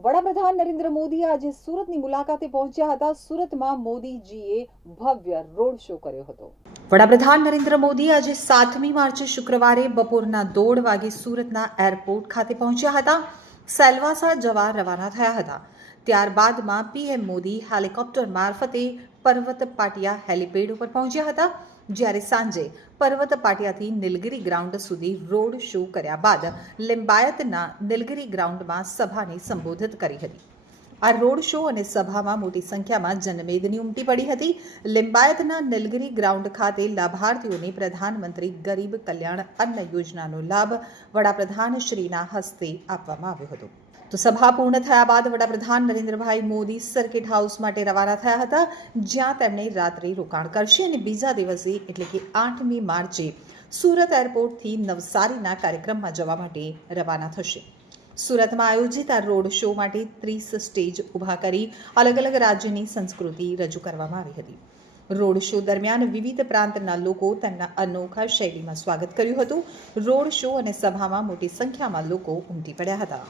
વડાપ્રધાન નરેન્દ્ર મોદી આજે સુરતની મુલાકાતે પહોંચ્યા હતા। સુરતમાં મોદીજીએ ભવ્ય રોડ શો કર્યો હતો। વડાપ્રધાન નરેન્દ્ર મોદી આજે 7મી માર્ચે શુક્રવારે બપોરના 1:30 વાગે સુરતના એરપોર્ટ ખાતે પહોંચ્યા હતા। સેલવાસા જવા રવાના થયા હતા। ત્યારબાદમાં પીએમ મોદી હેલિકોપ્ટર મારફતે પર્વત પાટિયા હેલિપેડ ઉપર પહોંચ્યા હતા। જ્યારે સાંજે પર્વત પાટિયાથી નીલગિરી ગ્રાઉન્ડ સુધી રોડ શો કર્યા બાદ લિંબાયતના નીલગિરી ગ્રાઉન્ડમાં સભાને સંબોધિત કરી હતી। આ રોડ શો અને સભામાં મોટી સંખ્યામાં જનમેદની ઉમટી પડી હતી। લિંબાયતના નીલગિરી ગ્રાઉન્ડ ખાતે લાભાર્થીઓને પ્રધાનમંત્રી ગરીબ કલ્યાણ અન્ન યોજનાનો લાભ વડાપ્રધાનશ્રીના હસ્તે આપવામાં આવ્યો હતો। તો સભા પૂર્ણ થયા બાદ વડાપ્રધાન નરેન્દ્રભાઈ મોદી સર્કિટ હાઉસ માટે રવાના થયા હતા, જ્યાં તેમણે રાત્રે રોકાણ કરશે અને બીજા દિવસે એટલે કે 8મી માર્ચે સુરત એરપોર્ટથી નવસારીના કાર્યક્રમમાં જવા માટે રવાના થશે। સુરતમાં આયોજિત આ રોડ શો માટે 30 સ્ટેજ ઊભા કરી અલગ અલગ રાજ્યની સંસ્કૃતિ રજૂ કરવામાં આવી હતી। રોડ શો દરમિયાન વિવિધ પ્રાંતના લોકો તેમના અનોખા શૈલીમાં સ્વાગત કર્યું હતું। રોડ શો અને સભામાં મોટી સંખ્યામાં લોકો ઉમટી પડ્યા હતા।